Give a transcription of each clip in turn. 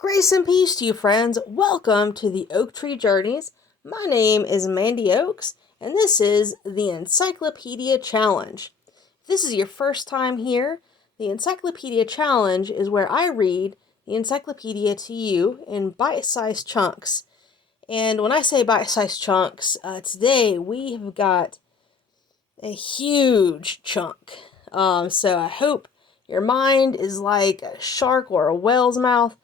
Grace and peace to you, friends. Welcome to the Oak Tree Journeys. My name is Mandy Oaks, and this is the Encyclopedia Challenge. If this is your first time here, the Encyclopedia Challenge is where I read the encyclopedia to you in bite-sized chunks. And when I say bite-sized chunks, today we have got a huge chunk. So I hope your mind is like a shark or a whale's mouth.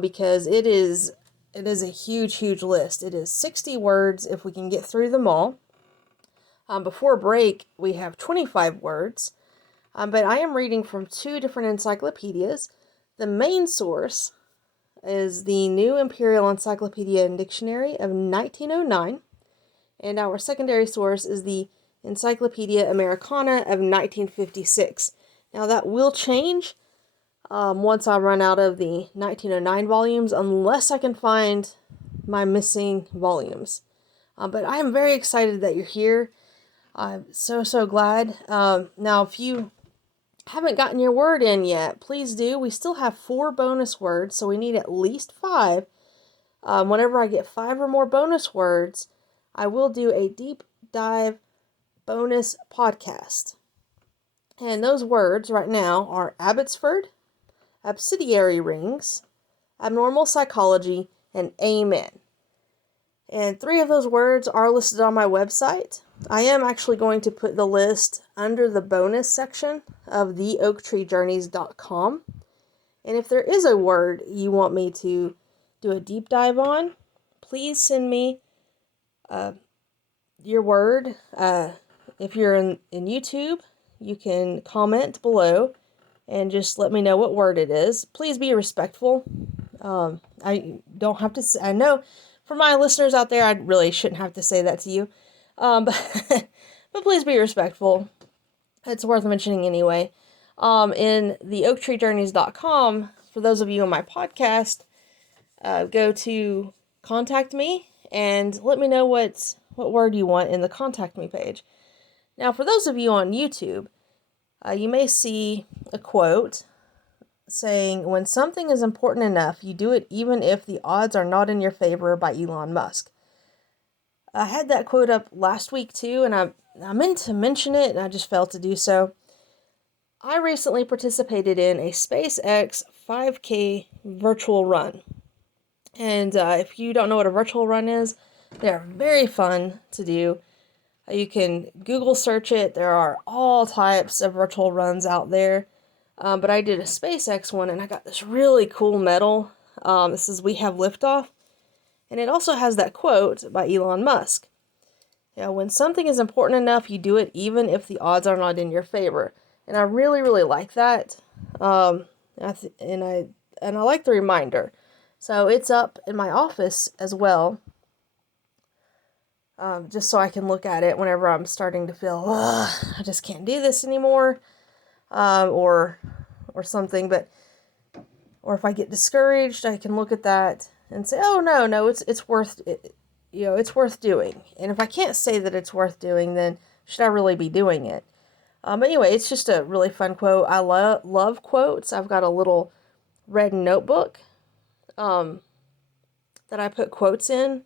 Because it is a huge list. It is 60 words if we can get through them all. Before break, we have 25 words. But I am reading from two different encyclopedias. The main source is the New Imperial Encyclopedia and Dictionary of 1909. And our secondary source is the Encyclopedia Americana of 1956. Now that will change once I run out of the 1909 volumes, unless I can find my missing volumes. But I am very excited that you're here. I'm so glad. Now, if you haven't gotten your word in yet, please do. We still have 4 bonus words, so we need at least 5. Whenever I get 5 or more bonus words, I will do a deep dive bonus podcast. And those words right now are Abbotsford, Absidiary rings, abnormal psychology, and amen. And 3 of those words are listed on my website. I am actually going to put the list under the bonus section of theoaktreejourneys.com. And if there is a word you want me to do a deep dive on, please send me your word. If you're in YouTube, you can comment below and just let me know what word it is. Please be respectful. I don't have to say, I know for my listeners out there, I really shouldn't have to say that to you. But please be respectful. It's worth mentioning anyway. In the oaktreejourneys.com, for those of you on my podcast, go to contact me and let me know what word you want in the contact me page. Now, for those of you on YouTube, you may see a quote saying, "When something is important enough, you do it even if the odds are not in your favor," by Elon Musk. I had that quote up last week too, and I meant to mention it, and I just failed to do so. I recently participated in a SpaceX 5K virtual run. And if you don't know what a virtual run is, they're very fun to do. You can Google search it. There are all types of virtual runs out there. But I did a SpaceX one, and I got this really cool medal. This is "We Have Liftoff." And it also has that quote by Elon Musk. When something is important enough, you do it even if the odds are not in your favor. And I really like that. And I like the reminder. So it's up in my office as well. Just so I can look at it whenever I'm starting to feel, I just can't do this anymore, or something. Or if I get discouraged, I can look at that and say, oh no, it's worth it. It's worth doing. And if I can't say that it's worth doing, then should I really be doing it? But anyway, it's just a really fun quote. I love quotes. I've got a little red notebook that I put quotes in.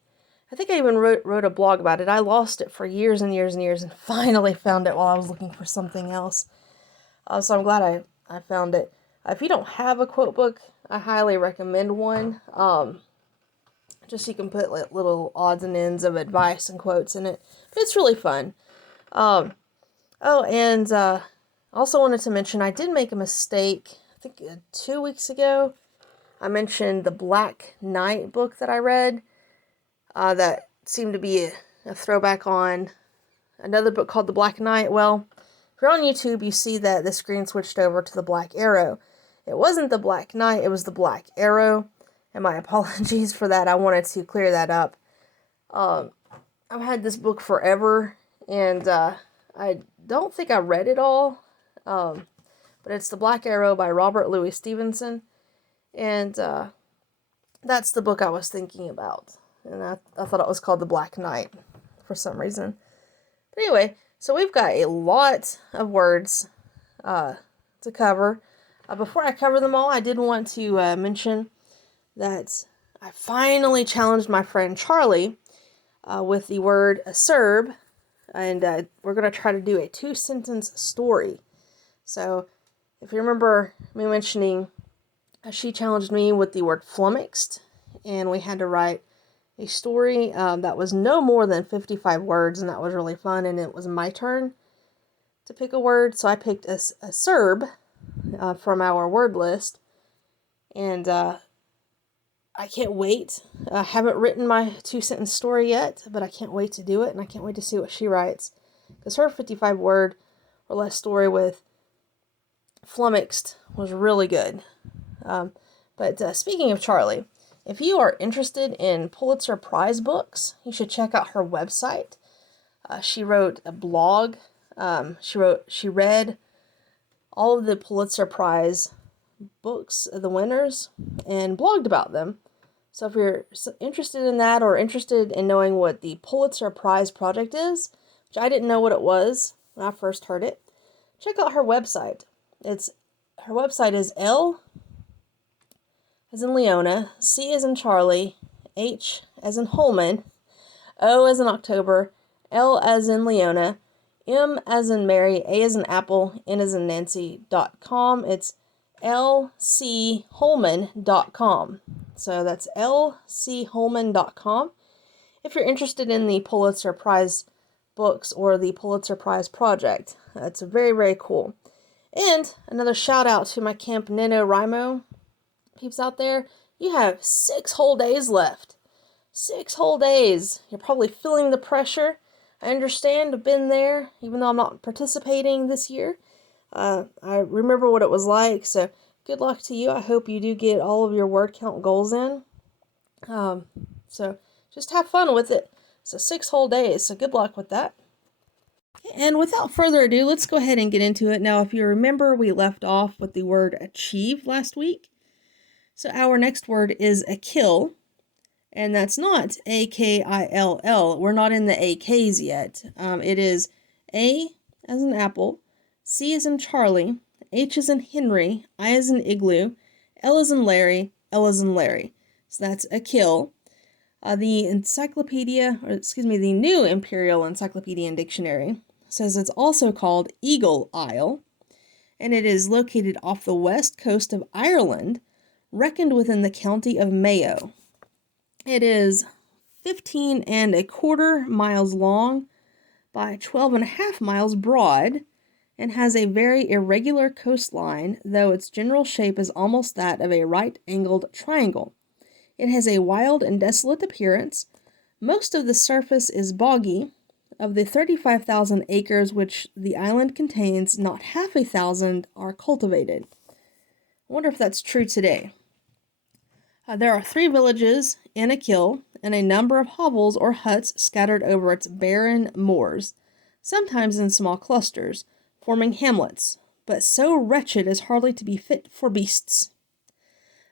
I think I even wrote a blog about it. I lost it for years and years and finally found it while I was looking for something else. So I'm glad I found it. If you don't have a quote book, I highly recommend one. Just so you can put like little odds and ends of advice and quotes in it. But it's really fun. And also wanted to mention I did make a mistake. I think 2 weeks ago, I mentioned the Black Knight book that I read. That seemed to be a throwback on another book called The Black Knight. Well, if you're on YouTube, you see that the screen switched over to The Black Arrow. It wasn't The Black Knight, it was The Black Arrow. And my apologies for that. I wanted to clear that up. I've had this book forever, and I don't think I read it all. But it's The Black Arrow by Robert Louis Stevenson. And that's the book I was thinking about. And I thought it was called The Black Knight for some reason. But anyway, so we've got a lot of words to cover. Before I cover them all, I did want to mention that I finally challenged my friend Charlie with the word acerb, and we're going to try to do a 2-sentence story. So, if you remember me mentioning, she challenged me with the word flummoxed, and we had to write a story that was no more than 55 words, and that was really fun, and it was my turn to pick a word, so I picked acerb from our word list, and I can't wait. I haven't written my 2-sentence story yet, but I can't wait to do it, and I can't wait to see what she writes, because her 55 word or less story with flummoxed was really good. But speaking of Charlie, if you are interested in Pulitzer Prize books, you should check out her website. She wrote a blog. She read all of the Pulitzer Prize books, the winners, and blogged about them. So if you're interested in that, or interested in knowing what the Pulitzer Prize Project is, which I didn't know what it was when I first heard it, check out her website. Her website is L as in Leona, C as in Charlie, H as in Holman, O as in October, L as in Leona, M as in Mary, A as in Apple, N as in Nancy.com. It's lcholman.com. So that's lcholman.com. If you're interested in the Pulitzer Prize books or the Pulitzer Prize Project, it's very, very cool. And another shout out to my Camp NaNoWriMo peeps out there. You have 6 whole days left. 6 whole days. You're probably feeling the pressure. I understand. I've been there, even though I'm not participating this year. I remember what it was like, so good luck to you. I hope you do get all of your word count goals in. So just have fun with it. So 6 whole days, so good luck with that. And without further ado, let's go ahead and get into it. Now, if you remember, we left off with the word achieve last week. So our next word is ACHILL, and that's not A-K-I-L-L. We're not in the AKs yet. It is A as in apple, C as in Charlie, H as in Henry, I as in igloo, L as in Larry, L as in Larry. So that's ACHILL. The New Imperial Encyclopedia and Dictionary says it's also called Eagle Isle, and it is located off the west coast of Ireland, reckoned within the county of Mayo. It is 15¼ miles long by 12½ miles broad, and has a very irregular coastline, though its general shape is almost that of a right-angled triangle. It has a wild and desolate appearance. Most of the surface is boggy. Of the 35,000 acres which the island contains, not half a thousand are cultivated. I wonder if that's true today. There are 3 villages in ACHILL, and a number of hovels or huts scattered over its barren moors, sometimes in small clusters, forming hamlets, but so wretched as hardly to be fit for beasts.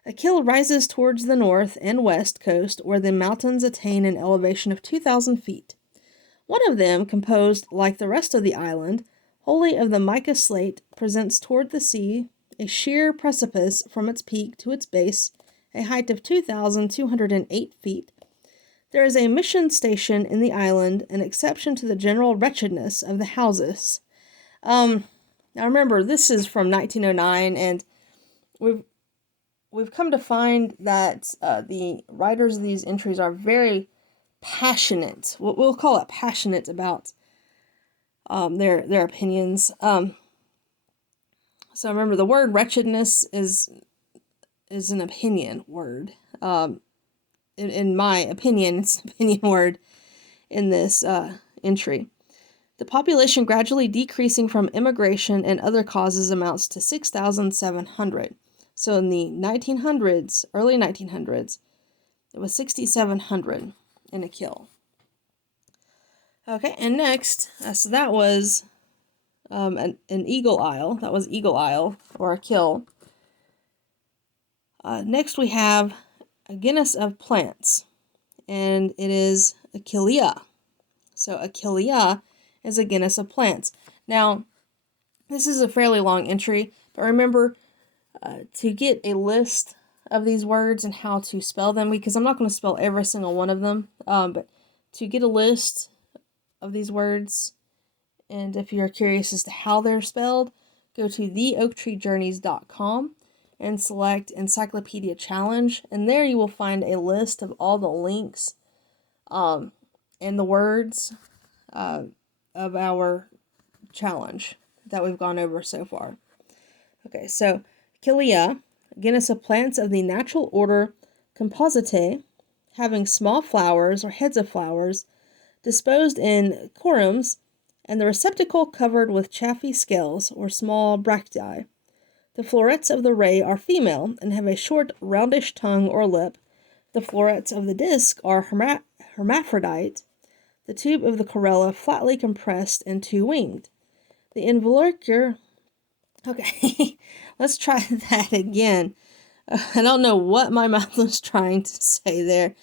ACHILL rises towards the north and west coast, where the mountains attain an elevation of 2,000 feet. One of them, composed, like the rest of the island, wholly of the mica slate, presents toward the sea a sheer precipice from its peak to its base, a height of 2,208 feet. There is a mission station in the island, an exception to the general wretchedness of the houses. Now remember, this is from 1909, and we've come to find that the writers of these entries are very passionate. We'll call it passionate about their opinions. So remember, the word wretchedness is an opinion word. In my opinion, it's an opinion word in this entry. The population gradually decreasing from immigration and other causes amounts to 6,700. So in the 1900s, early 1900s, it was 6,700 in ACHILL. Okay, and next, so that was an Eagle Isle. That was Eagle Isle, or ACHILL. Next we have a genus of plants, and it is Achillea. So Achillea is a genus of plants. Now, this is a fairly long entry, but remember, to get a list of these words and how to spell them, because I'm not going to spell every single one of them, but to get a list of these words, and if you're curious as to how they're spelled, go to theoaktreejourneys.com and select Encyclopedia Challenge, and there you will find a list of all the links and the words of our challenge that we've gone over so far. Okay, so Achillea, genus of plants of the natural order Compositae, having small flowers or heads of flowers, disposed in corymbs, and the receptacle covered with chaffy scales or small bracteae. The florets of the ray are female and have a short, roundish tongue or lip. The florets of the disc are hermaphrodite. The tube of the corolla flatly compressed and two-winged. The involucre... Okay, let's try that again. I don't know what my mouth was trying to say there.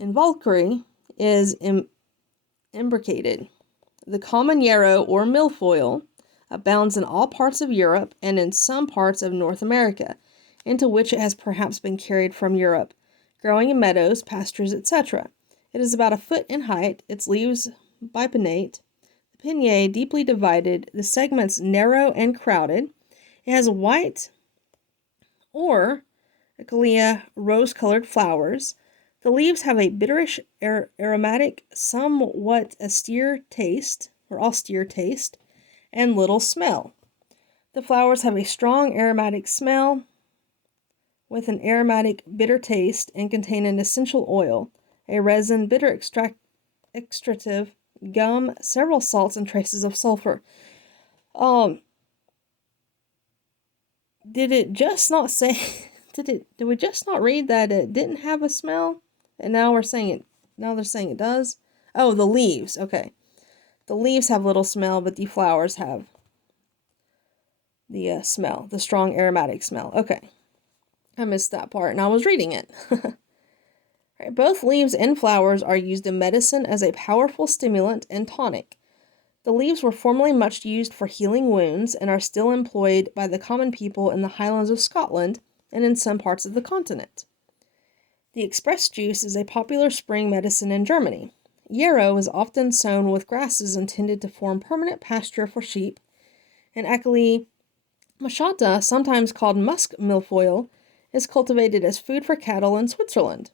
Involucre is imbricated. The common yarrow or milfoil abounds in all parts of Europe and in some parts of North America, into which it has perhaps been carried from Europe, growing in meadows, pastures, etc. It is about a foot in height, its leaves bipinnate, the pinnae deeply divided, the segments narrow and crowded. It has white or Achillea rose-colored flowers. The leaves have a bitterish, aromatic, somewhat austere taste, and little smell. The flowers have a strong aromatic smell with an aromatic bitter taste and contain an essential oil, a resin, bitter extractive, gum, several salts, and traces of sulfur. Did it just not say, did we just not read that it didn't have a smell? And now they're saying it does? Oh, the leaves, okay. The leaves have little smell, but the flowers have the smell, the strong aromatic smell. Okay. I missed that part, and I was reading it. Right, both leaves and flowers are used in medicine as a powerful stimulant and tonic. The leaves were formerly much used for healing wounds and are still employed by the common people in the Highlands of Scotland and in some parts of the continent. The express juice is a popular spring medicine in Germany. Yarrow is often sown with grasses intended to form permanent pasture for sheep, and Achillea machata, sometimes called musk milfoil, is cultivated as food for cattle in Switzerland.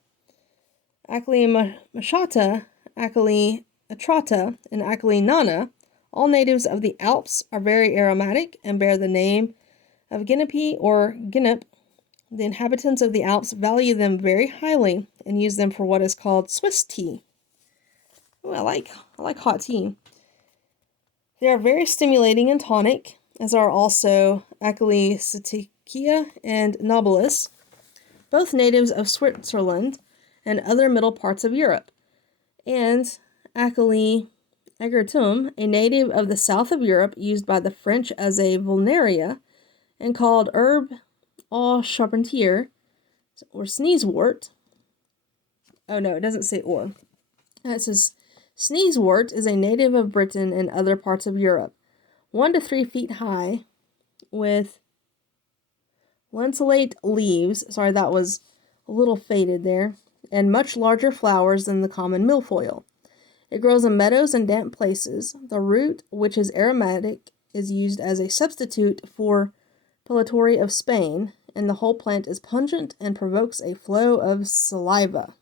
Achillea machata, Achillea atrata, and Achillea nana, all natives of the Alps, are very aromatic and bear the name of Guinepe or Guinep. The inhabitants of the Alps value them very highly and use them for what is called Swiss tea. Ooh, I like hot tea. They are very stimulating and tonic, as are also Achillea siticia and nobilis, both natives of Switzerland and other middle parts of Europe, and Achillea ageratum, a native of the south of Europe, used by the French as a vulneria and called herbe au charpentier, or sneezewort. Oh no, it doesn't say or. It says sneezewort is a native of Britain and other parts of Europe, 1 to 3 feet high, with lanceolate leaves. Sorry, that was a little faded there. And much larger flowers than the common milfoil. It grows in meadows and damp places. The root, which is aromatic, is used as a substitute for pellitory of Spain, and the whole plant is pungent and provokes a flow of saliva.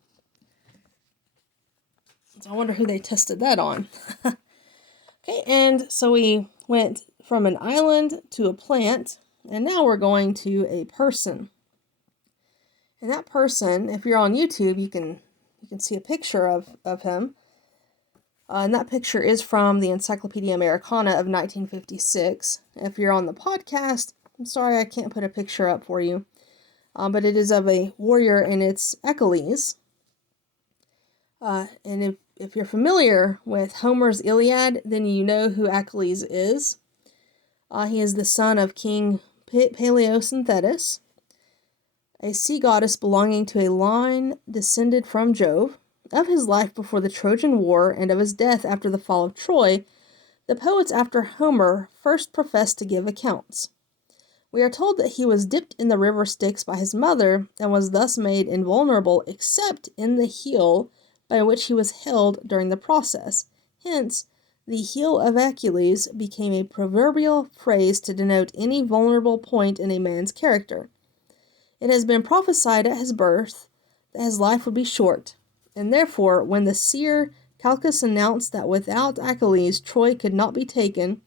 So I wonder who they tested that on. Okay, and so we went from an island to a plant, and now we're going to a person. And that person, if you're on YouTube, you can see a picture of him. And that picture is from the Encyclopedia Americana of 1956. If you're on the podcast, I'm sorry I can't put a picture up for you. But it is of a warrior, and it's Achilles. And if you're familiar with Homer's Iliad, then you know who Achilles is. He is the son of King Peleus and Thetis, a sea goddess belonging to a line descended from Jove. Of his life before the Trojan War and of his death after the fall of Troy, the poets after Homer first professed to give accounts. We are told that he was dipped in the river Styx by his mother and was thus made invulnerable except in the heel by which he was held during the process. Hence, the heel of Achilles became a proverbial phrase to denote any vulnerable point in a man's character. It has been prophesied at his birth that his life would be short, and therefore, when the seer Calchas announced that without Achilles Troy could not be taken,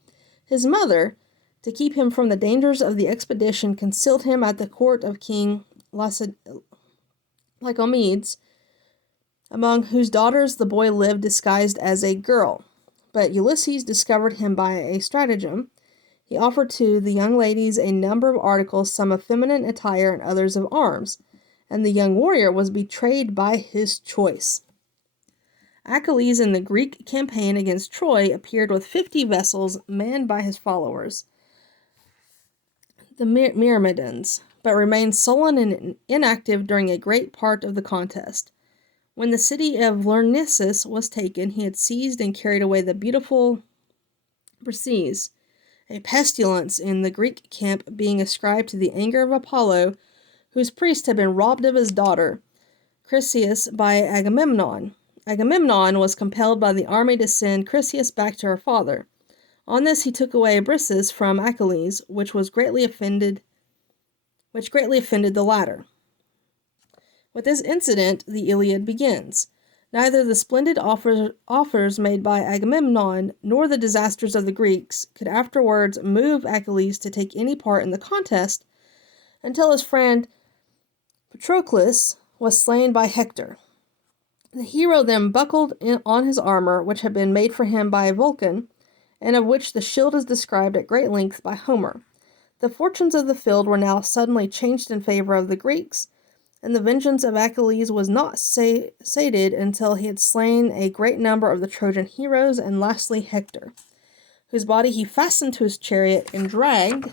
his mother, to keep him from the dangers of the expedition, concealed him at the court of King Lycomedes, among whose daughters the boy lived disguised as a girl. But Ulysses discovered him by a stratagem. He offered to the young ladies a number of articles, some of feminine attire and others of arms, and the young warrior was betrayed by his choice. Achilles in the Greek campaign against Troy appeared with 50 vessels manned by his followers, the Myrmidons, but remained sullen and inactive during a great part of the contest. When the city of Lyrnessus was taken, he had seized and carried away the beautiful Briseis, a pestilence in the Greek camp being ascribed to the anger of Apollo, whose priest had been robbed of his daughter, Chryseis, by Agamemnon. Agamemnon was compelled by the army to send Chryseis back to her father. On this he took away Briseis from Achilles, which greatly offended the latter. With this incident, the Iliad begins. Neither the splendid offers made by Agamemnon nor the disasters of the Greeks could afterwards move Achilles to take any part in the contest until his friend Patroclus was slain by Hector. The hero then buckled on his armor, which had been made for him by Vulcan, and of which the shield is described at great length by Homer. The fortunes of the field were now suddenly changed in favor of the Greeks, and the vengeance of Achilles was not sated until he had slain a great number of the Trojan heroes, and lastly Hector, whose body he fastened to his chariot and dragged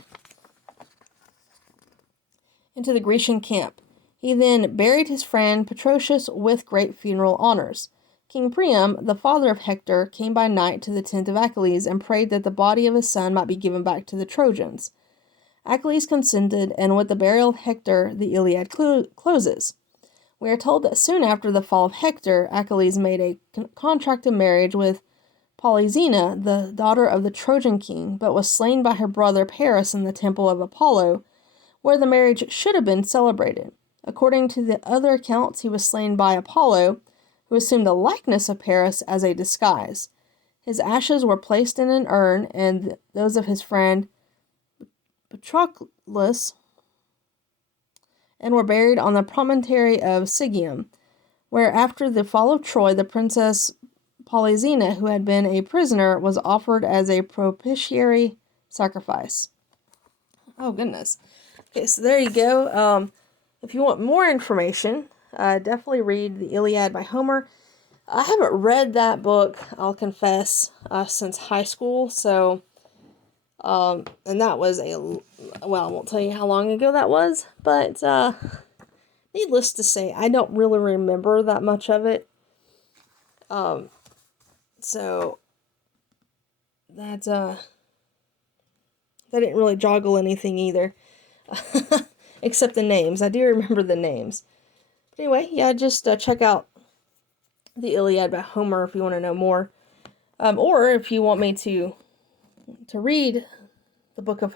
into the Grecian camp. He then buried his friend Patroclus with great funeral honors. King Priam, the father of Hector, came by night to the tent of Achilles and prayed that the body of his son might be given back to the Trojans. Achilles consented, and with the burial of Hector, the Iliad closes. We are told that soon after the fall of Hector, Achilles made a contract of marriage with Polyxena, the daughter of the Trojan king, but was slain by her brother Paris in the temple of Apollo, where the marriage should have been celebrated. According to the other accounts, he was slain by Apollo, who assumed the likeness of Paris as a disguise. His ashes were placed in an urn, and those of his friend Patroclus, and were buried on the promontory of Sigeum, where after the fall of Troy, the princess Polyxena, who had been a prisoner, was offered as a propitiatory sacrifice. Oh, goodness. Okay, so there you go. If you want more information, definitely read the Iliad by Homer. I haven't read that book, I'll confess, since high school, so, and that was I won't tell you how long ago that was, but, needless to say, I don't really remember that much of it, so, that didn't really joggle anything either, except the names. I do remember the names. But anyway, yeah, just check out the Iliad by Homer if you want to know more. Or if you want me to read the book of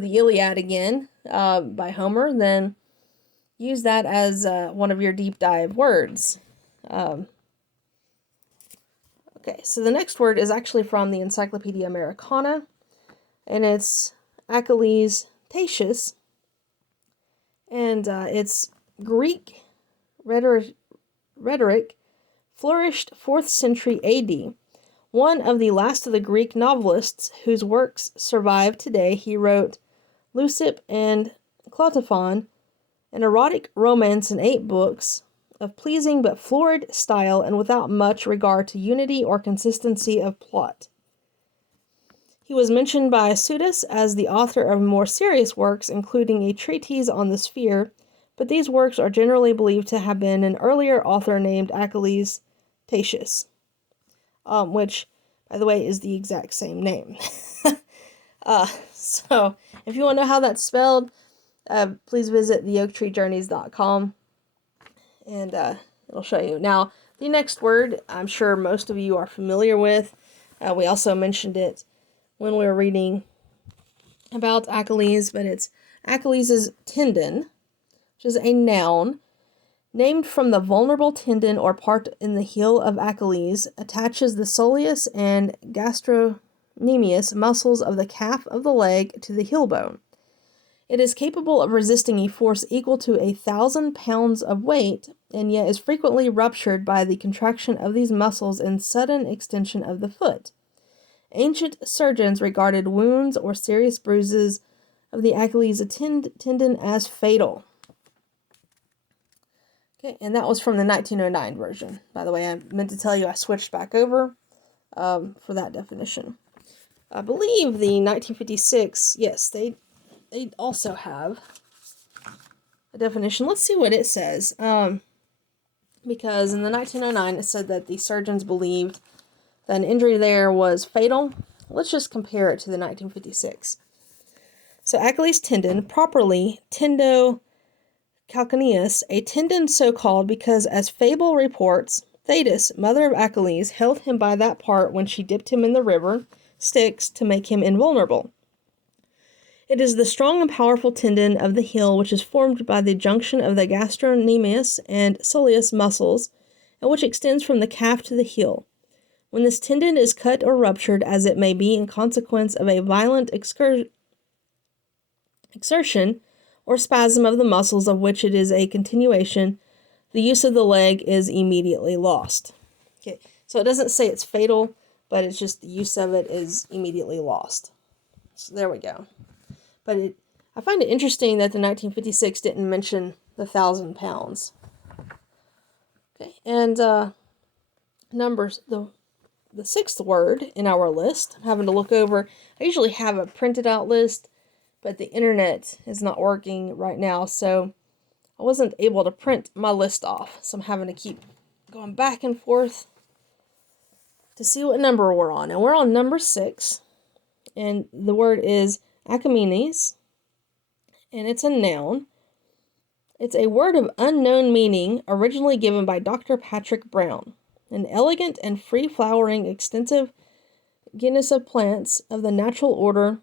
the Iliad again by Homer, then use that as one of your deep dive words. Okay, so the next word is actually from the Encyclopedia Americana, and it's Achilles Tatius, and it's Greek rhetoric flourished 4th century AD. One of the last of the Greek novelists whose works survive today, he wrote Leucippe and Cleitophon, an erotic romance in 8 books of pleasing but florid style and without much regard to unity or consistency of plot. He was mentioned by Suidas as the author of more serious works, including a treatise on the sphere, but these works are generally believed to have been an earlier author named Achilles Tatius, which, by the way, is the exact same name. So if you want to know how that's spelled, please visit theoaktreejourneys.com and it'll show you. Now, the next word, I'm sure most of you are familiar with. We also mentioned it when we were reading about Achilles, but it's Achilles' tendon, which is a noun, named from the vulnerable tendon or part in the heel of Achilles, attaches the soleus and gastrocnemius muscles of the calf of the leg to the heel bone. It is capable of resisting a force equal to 1,000 pounds of weight, and yet is frequently ruptured by the contraction of these muscles and sudden extension of the foot. Ancient surgeons regarded wounds or serious bruises of the Achilles tendon as fatal. Okay, and that was from the 1909 version. By the way, I meant to tell you I switched back over for that definition. I believe the 1956, yes, they also have a definition. Let's see what it says. Because in the 1909 it said that the surgeons believed that an injury there was fatal. Let's just compare it to the 1956. So Achilles tendon, properly tendocalcaneus, a tendon so called because, as fable reports, Thetis, mother of Achilles, held him by that part when she dipped him in the river Styx to make him invulnerable. It is the strong and powerful tendon of the heel which is formed by the junction of the gastrocnemius and soleus muscles, and which extends from the calf to the heel. When this tendon is cut or ruptured, as it may be in consequence of a violent exertion or spasm of the muscles of which it is a continuation, the use of the leg is immediately lost. Okay, so it doesn't say it's fatal, but it's just the use of it is immediately lost. So there we go. But I find it interesting that the 1956 didn't mention the 1,000 pounds. Okay, and numbers, the sixth word in our list, I'm having to look over. I usually have a printed out list, but the internet is not working right now, so I wasn't able to print my list off. So I'm having to keep going back and forth to see what number we're on. And we're on number 6, and the word is Achaemenes, and it's a noun. It's a word of unknown meaning, originally given by Dr. Patrick Brown. An elegant and free-flowering, extensive genus of plants of the natural order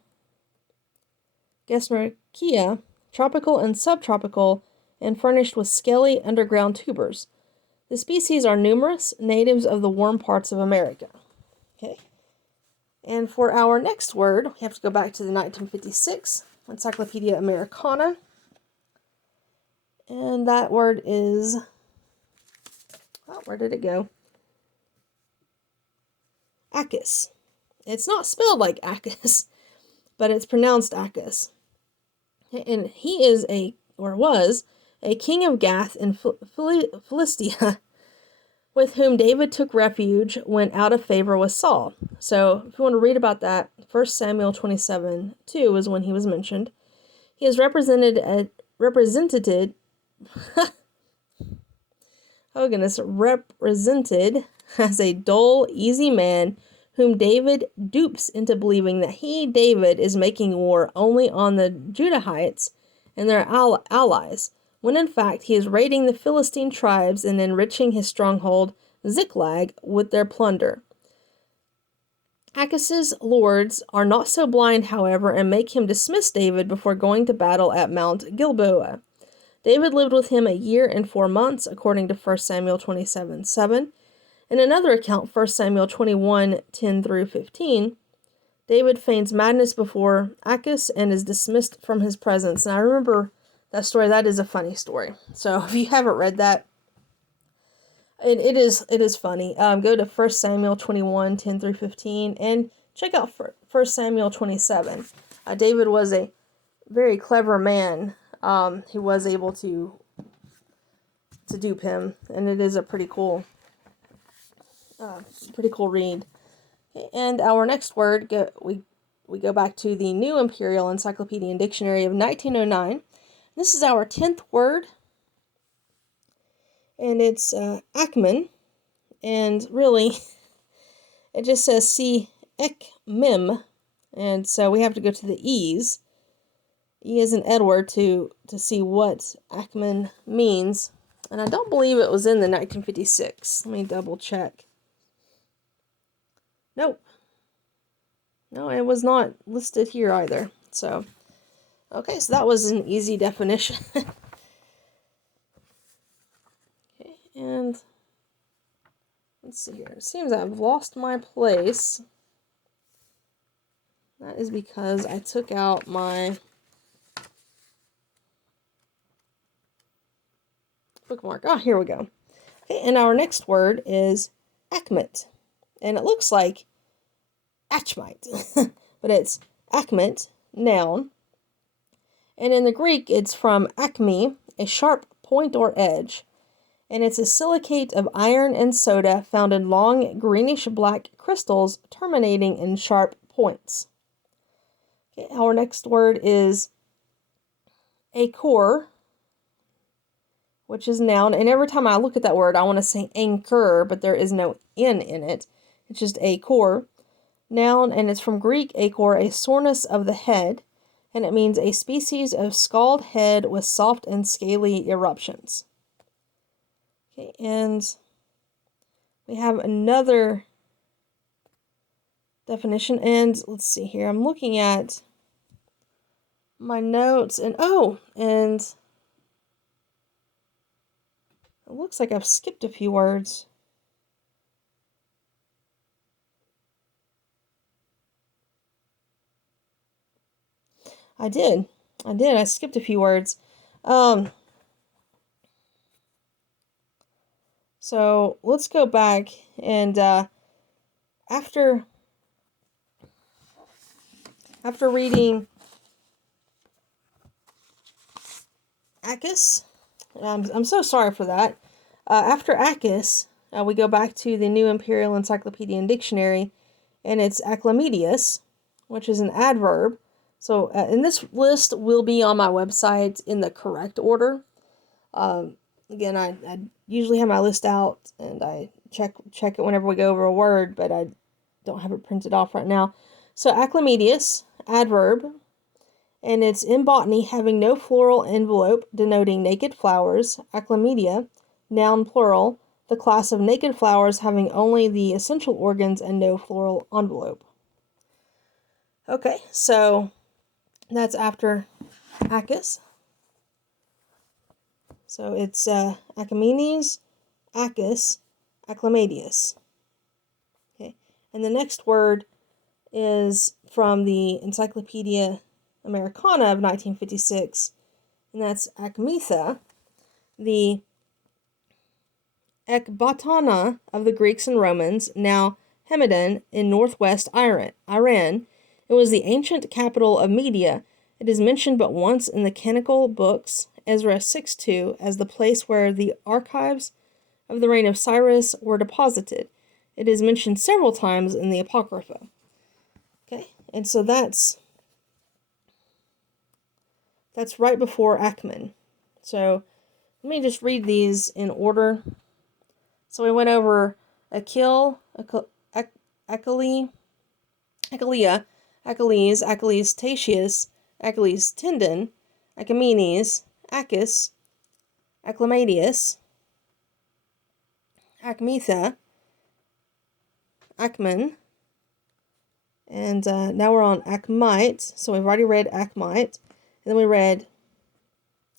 Gesnerichia, tropical and subtropical, and furnished with scaly underground tubers. The species are numerous, natives of the warm parts of America. Okay. And for our next word, we have to go back to the 1956 Encyclopedia Americana. And that word is, oh, where did it go? Achis. It's not spelled like Achis, but it's pronounced Achis. And he is was a king of Gath in Philistia, with whom David took refuge when out of favor with Saul. So, if you want to read about that, 1 Samuel 27:2 is when he was mentioned. He is represented as a dull, easy man whom David dupes into believing that he, David, is making war only on the Judahites and their allies, when in fact he is raiding the Philistine tribes and enriching his stronghold, Ziklag, with their plunder. Achis' lords are not so blind, however, and make him dismiss David before going to battle at Mount Gilboa. David lived with him 1 year and 4 months, according to 1 Samuel 27:7. In another account, 1 Samuel 21:10-15, David feigns madness before Achis and is dismissed from his presence. And I remember that story. That is a funny story. So if you haven't read that, it is funny. Go to 1 Samuel 21:10-15 and check out 1 Samuel 27. David was a very clever man. He was able to dupe him, and it is a pretty cool read. And our next word, we go back to the New Imperial Encyclopedia and Dictionary of 1909. This is our 10th word, and it's Achman, and really, it just says see ekmim, And so we have to go to the E's. E as in Edward to see what Ackman means. And I don't believe it was in the 1956. Let me double check. Nope. No, it was not listed here either. So, okay, so that was an easy definition. Okay, and let's see here. It seems I've lost my place. That is because I took out my bookmark. Oh, here we go. Okay, and our next word is akmet. And it looks like achmite, but it's akmet, noun. And in the Greek, it's from acme, a sharp point or edge. And it's a silicate of iron and soda found in long greenish-black crystals terminating in sharp points. Okay, our next word is acor, which is noun. And every time I look at that word, I want to say anchor, but there is no N in it. It's just acor. Noun, and it's from Greek acor, a soreness of the head, and it means a species of scald head with soft and scaly eruptions. Okay, and we have another definition, and let's see here. I'm looking at my notes, and and it looks like I've skipped a few words. I did. I skipped a few words. So let's go back and after reading Achis, I'm so sorry for that. After Achis, we go back to the New Imperial Encyclopedia and Dictionary, and it's acclimedius, which is an adverb. So, and this list will be on my website in the correct order. Again, I usually have my list out, and I check it whenever we go over a word, but I don't have it printed off right now. So, acclimedius, adverb, and it's in botany having no floral envelope, denoting naked flowers. Acclimedia, noun plural, the class of naked flowers having only the essential organs and no floral envelope. Okay, so that's after Achis. So it's Achaemenes, Achis, acclimedius. Okay, and the next word is from the Encyclopedia Americana of 1956, and that's Achmetha, the Ecbatana of the Greeks and Romans, now Hamadan in northwest Iran. It was the ancient capital of Media. It is mentioned but once in the canonical books, Ezra 6:2, as the place where the archives of the reign of Cyrus were deposited. It is mentioned several times in the Apocrypha. Okay, and so that's right before Ackman. So let me just read these in order. So we went over ACHILL, Achilles, Achilles Tatius, Achilles Tendon, Achaemenes, Achis, Acclimedius, Achmetha, Ackman, and now we're on Achmite. So we've already read Achmite, and then we read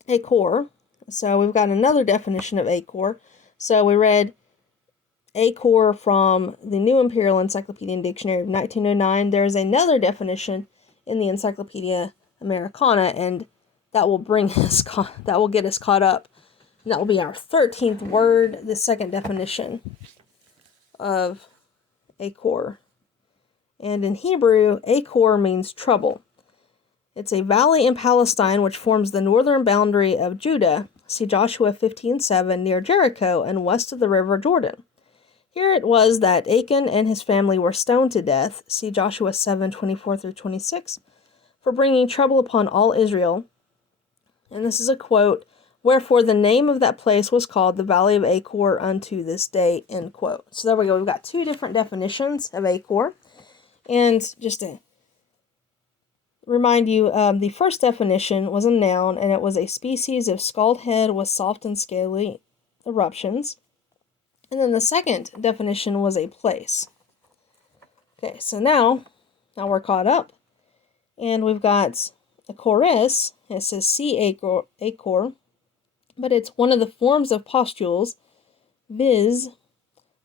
acor. So we've got another definition of acor. So we read acor from the New Imperial Encyclopedia and Dictionary of 1909. There is another definition in the Encyclopedia Americana, and that will get us caught up. And that will be our 13th word, the second definition of acor. And in Hebrew, acor means trouble. It's a valley in Palestine which forms the northern boundary of Judah. See Joshua 15:7, near Jericho and west of the river Jordan. Here it was that Achan and his family were stoned to death. See Joshua 7:24-26, for bringing trouble upon all Israel. And this is a quote, wherefore the name of that place was called the Valley of Achor unto this day, end quote. So there we go. We've got two different definitions of acor. And just to remind you, the first definition was a noun, and it was a species of scald head with soft and scaly eruptions. And then the second definition was a place. Okay, so now we're caught up, and we've got a chorus. It says C acor, but it's one of the forms of pustules, viz.,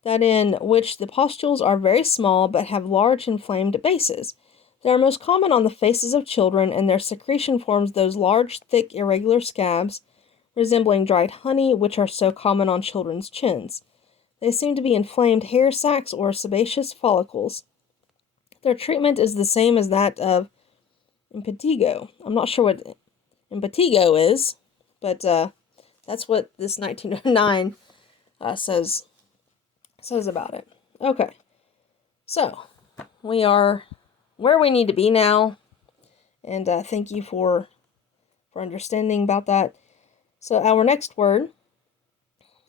that in which the pustules are very small but have large inflamed bases. They are most common on the faces of children, and their secretion forms those large, thick, irregular scabs, resembling dried honey, which are so common on children's chins. They seem to be inflamed hair sacs or sebaceous follicles. Their treatment is the same as that of impetigo. I'm not sure what impetigo is, but that's what this 1909 says about it. Okay, so we are where we need to be now, and thank you for understanding about that. So our next word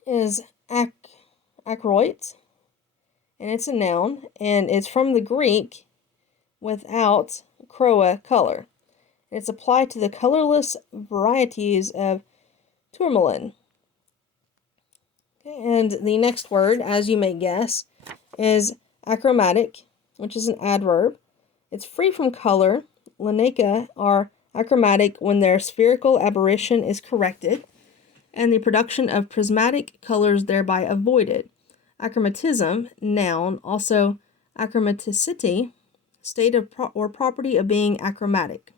is akroit, and it's a noun, and it's from the Greek without chroa, color. It's applied to the colorless varieties of tourmaline. Okay, and the next word, as you may guess, is achromatic, which is an adverb. It's free from color. Lineca are achromatic when their spherical aberration is corrected, and the production of prismatic colors thereby avoided. Achromatism, noun, also achromaticity, state of or property of being achromatic.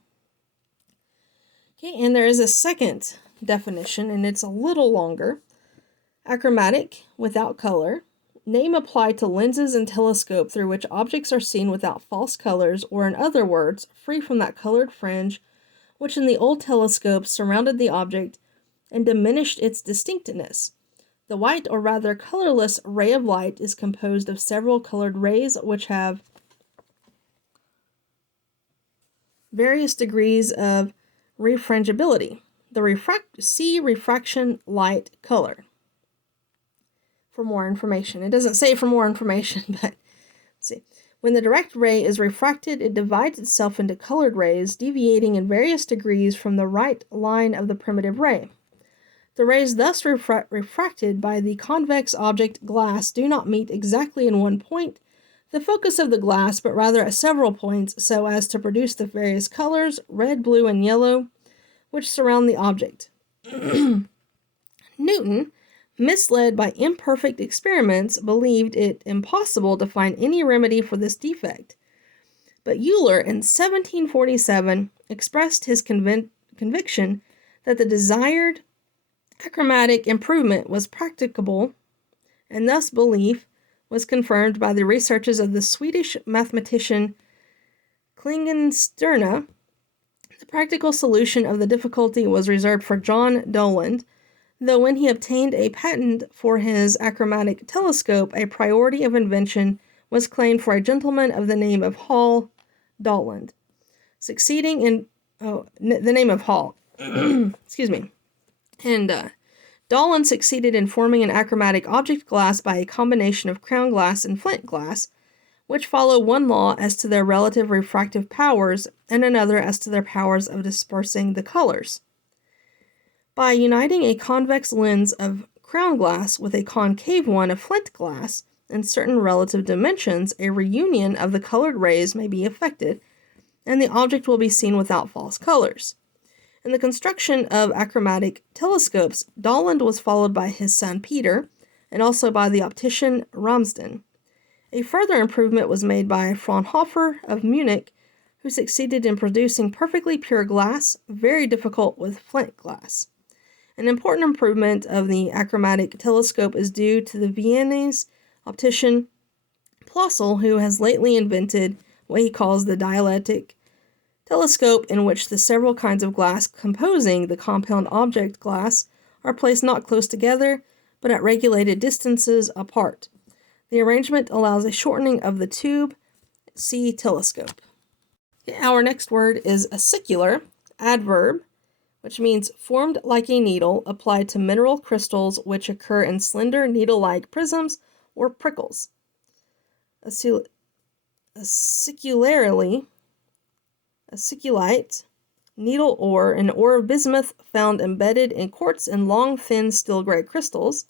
Okay, and there is a second definition, and it's a little longer. Achromatic, without color. Name applied to lenses and telescope through which objects are seen without false colors, or in other words, free from that colored fringe which in the old telescopes surrounded the object and diminished its distinctness. The white, or rather colorless, ray of light is composed of several colored rays which have various degrees of refrangibility. See refraction light color for more information. It doesn't say for more information, but let's see. When the direct ray is refracted, it divides itself into colored rays, deviating in various degrees from the right line of the primitive ray. The rays thus refracted by the convex object glass do not meet exactly in one point, the focus of the glass, but rather at several points, so as to produce the various colors, red, blue, and yellow, which surround the object. Newton, misled by imperfect experiments, believed it impossible to find any remedy for this defect. But Euler in 1747 expressed his conviction that the desired achromatic improvement was practicable, and thus belief was confirmed by the researches of the Swedish mathematician Klingenstierna. The practical solution of the difficulty was reserved for John Doland, though when he obtained a patent for his achromatic telescope, a priority of invention was claimed for a gentleman of the name of Hall Doland, succeeding in the name of Hall. Excuse me. And Doland succeeded in forming an achromatic object glass by a combination of crown glass and flint glass, which follow one law as to their relative refractive powers and another as to their powers of dispersing the colors. By uniting a convex lens of crown glass with a concave one of flint glass in certain relative dimensions, a reunion of the colored rays may be effected, and the object will be seen without false colors. In the construction of achromatic telescopes, Doland was followed by his son Peter, and also by the optician Ramsden. A further improvement was made by Fraunhofer of Munich, who succeeded in producing perfectly pure glass, very difficult with flint glass. An important improvement of the achromatic telescope is due to the Viennese optician Plossel, who has lately invented what he calls the dialectic telescope, in which the several kinds of glass composing the compound object glass are placed not close together, but at regulated distances apart. The arrangement allows a shortening of the tube. See telescope. Our next word is acicular, adverb, which means formed like a needle, applied to mineral crystals which occur in slender needle-like prisms or prickles. Acicularly, aciculite, needle ore, an ore of bismuth found embedded in quartz and long, thin, steel gray crystals.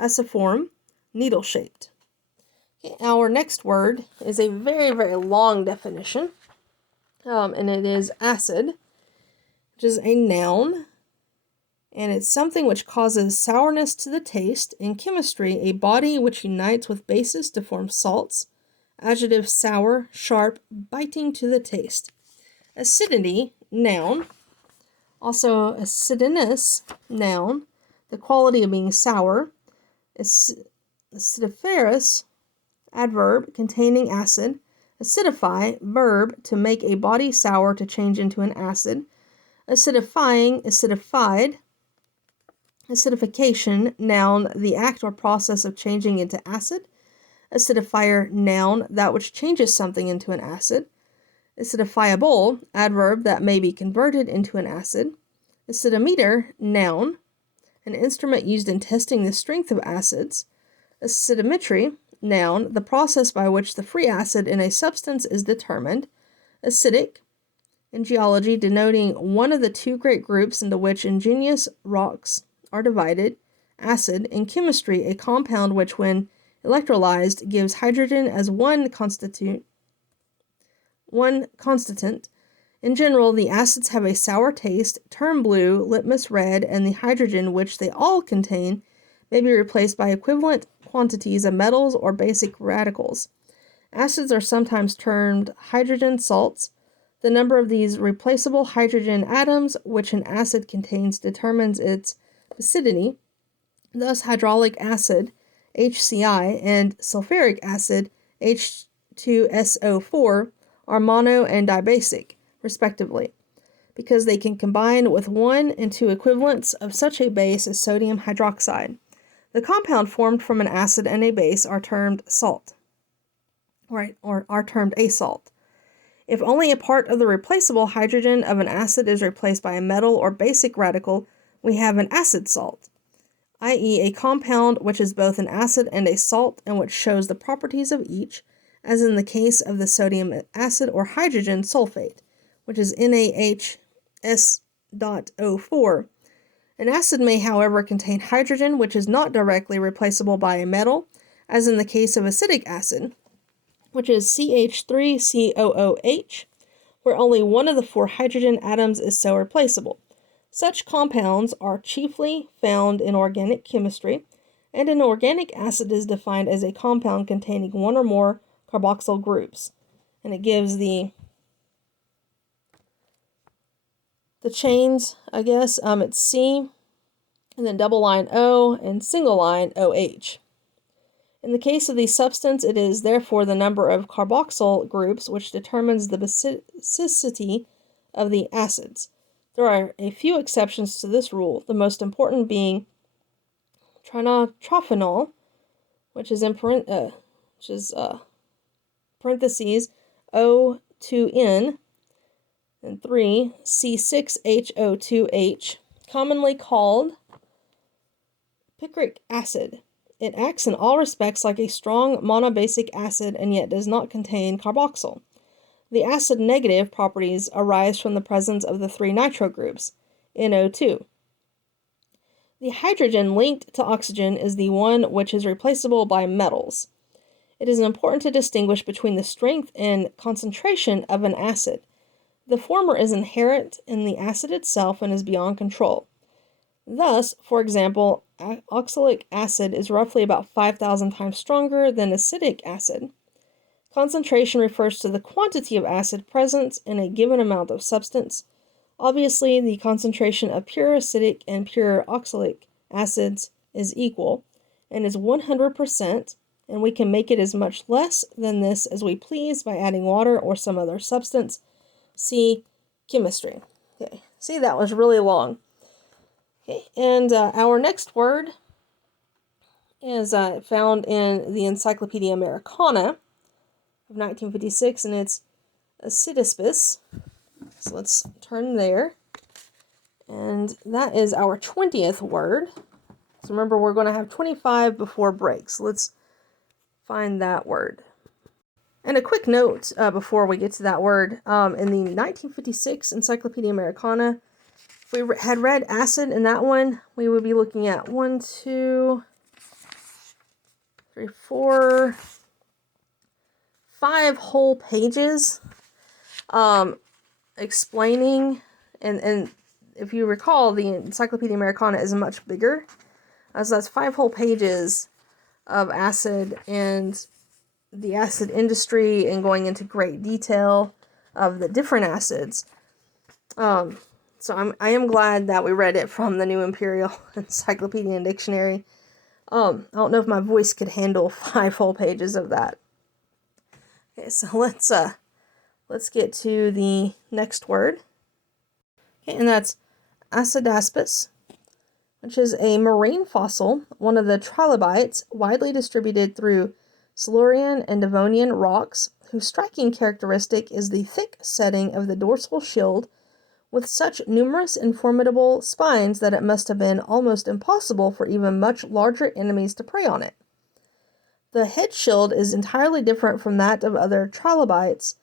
Aciform, needle-shaped. Okay, our next word is a very, very long definition, and it is acid, which is a noun, and it's something which causes sourness to the taste. In chemistry, a body which unites with bases to form salts. Adjective, sour, sharp, biting to the taste. Acidity, noun. Also, acidinous, noun, the quality of being sour. Acidiferous, adverb, containing acid. Acidify, verb, to make a body sour to change into an acid. Acidifying, acidified. Acidification, noun, the act or process of changing into acid. Acidifier, noun, that which changes something into an acid. Acidifiable, adverb, that may be converted into an acid. Acidometer, noun, an instrument used in testing the strength of acids. Acidometry, noun, the process by which the free acid in a substance is determined. Acidic, in geology, denoting one of the two great groups into which igneous rocks are divided. Acid, in chemistry, a compound which, when electrolyzed, gives hydrogen as one constituent. In general, the acids have a sour taste, turn blue, litmus red, and the hydrogen which they all contain may be replaced by equivalent quantities of metals or basic radicals. Acids are sometimes termed hydrogen salts. The number of these replaceable hydrogen atoms which an acid contains determines its acidity. Thus, hydraulic acid, HCl, and sulfuric acid, H2SO4, are mono and dibasic, respectively, because they can combine with 1 and 2 equivalents of such a base as sodium hydroxide. The compound formed from an acid and a base are termed salt, or are termed a salt. If only a part of the replaceable hydrogen of an acid is replaced by a metal or basic radical, we have an acid salt, i.e. a compound which is both an acid and a salt and which shows the properties of each, as in the case of the sodium acid or hydrogen sulfate, which is NaHS.O4. An acid may, however, contain hydrogen which is not directly replaceable by a metal, as in the case of acetic acid, which is CH3COOH, where only one of the 4 hydrogen atoms is so replaceable. Such compounds are chiefly found in organic chemistry, and an organic acid is defined as a compound containing one or more carboxyl groups. And it gives the chains, I guess. It's C, and then double line O, and single line OH. In the case of the substance, it is therefore the number of carboxyl groups which determines the basicity of the acids. There are a few exceptions to this rule, the most important being trinitrophenol, which is in parentheses O2N, and 3 C6HO2H, commonly called picric acid. It acts in all respects like a strong monobasic acid and yet does not contain carboxyl. The acid negative properties arise from the presence of the 3 nitro groups, NO2. The hydrogen linked to oxygen is the one which is replaceable by metals. It is important to distinguish between the strength and concentration of an acid. The former is inherent in the acid itself and is beyond control. Thus, for example, oxalic acid is roughly about 5,000 times stronger than acetic acid. Concentration refers to the quantity of acid present in a given amount of substance. Obviously, the concentration of pure acidic and pure oxalic acids is equal and is 100%, and we can make it as much less than this as we please by adding water or some other substance. See chemistry. Okay, see, that was really long. Okay, and our next word is found in the Encyclopedia Americana of 1956, and it's acetispis. So let's turn there. And that is our 20th word. So remember, we're going to have 25 before break. So let's find that word. And a quick note before we get to that word, in the 1956 Encyclopedia Americana, if we had read acid in that one, we would be looking at 1, 2, 3, 4, 5 whole pages explaining, and if you recall, the Encyclopedia Americana is much bigger. So that's 5 whole pages of acid and the acid industry and going into great detail of the different acids. So I am glad that we read it from the New Imperial Encyclopedia and Dictionary. I don't know if my voice could handle 5 whole pages of that. Okay, so let's get to the next word. Okay, and that's Acidaspis, which is a marine fossil, one of the trilobites widely distributed through Silurian and Devonian rocks, whose striking characteristic is the thick setting of the dorsal shield with such numerous and formidable spines that it must have been almost impossible for even much larger enemies to prey on it. The head shield is entirely different from that of other trilobites,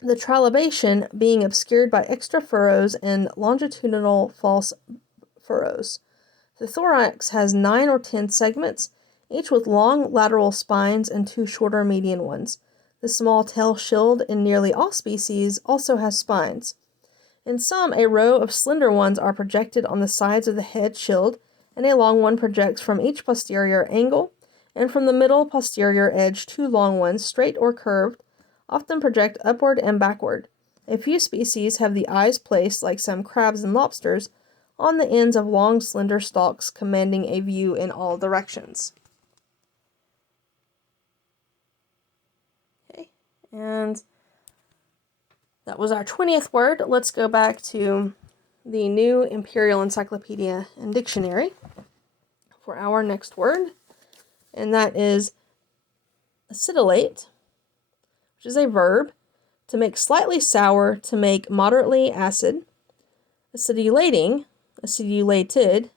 the trilobation being obscured by extra furrows and longitudinal false furrows. The thorax has 9 or 10 segments, each with long lateral spines and 2 shorter median ones. The small tail shield in nearly all species also has spines. In some, a row of slender ones are projected on the sides of the head shield, and a long one projects from each posterior angle, and from the middle posterior edge 2 long ones, straight or curved, often project upward and backward. A few species have the eyes placed, like some crabs and lobsters, on the ends of long slender stalks commanding a view in all directions. Okay, and that was our 20th word. Let's go back to the New Imperial Encyclopedia and Dictionary for our next word, and that is acetylate, which is a verb, to make slightly sour, to make moderately acid, acidulating, acidulated,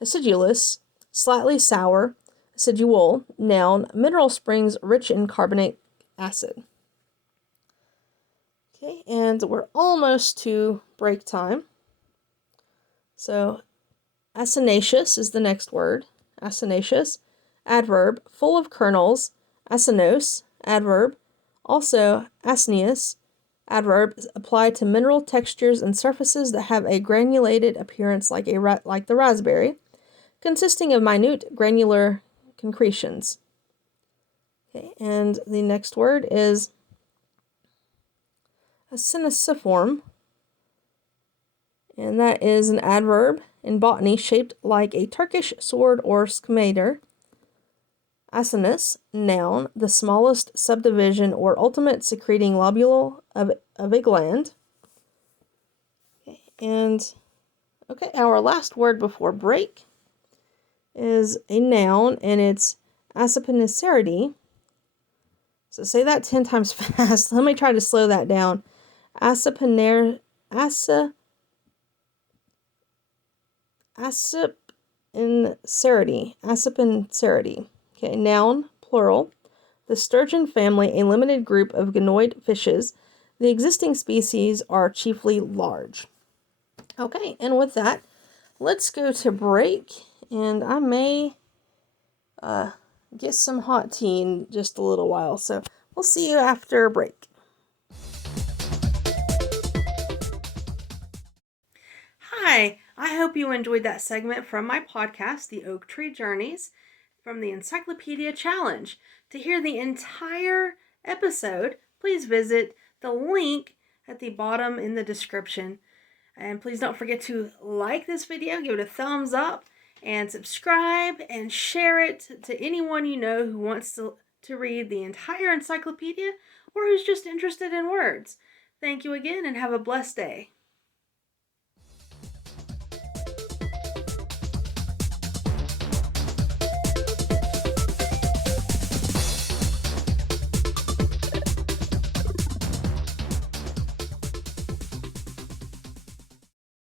acidulous, slightly sour, acidual, noun, mineral springs rich in carbonic acid. Okay, and we're almost to break time. So, acinaceous is the next word. Acinaceous, adverb, full of kernels. Acinose, adverb. Also, acineous, adverb, applied to mineral textures and surfaces that have a granulated appearance like the raspberry, consisting of minute granular concretions. Okay, and the next word is aciniciform, and that is an adverb in botany shaped like a Turkish sword or scimitar. Acinus, noun, the smallest subdivision or ultimate secreting lobule of a gland. Okay, our last word before break is a noun, and it's ACIPENSERIDÆ. So say that 10 times fast. Let me try to slow that down. ACIPENSERIDÆ. Okay, noun, plural. The sturgeon family, a limited group of ganoid fishes. The existing species are chiefly large. Okay, and with that, let's go to break, and I may get some hot tea in just a little while, so we'll see you after break. Hi, I hope you enjoyed that segment from my podcast, The Oak Tree Journeys, from the Encyclopedia Challenge. To hear the entire episode, please visit the link at the bottom in the description. And please don't forget to like this video, give it a thumbs up, and subscribe and share it to anyone you know who wants to read the entire encyclopedia or who's just interested in words. Thank you again and have a blessed day.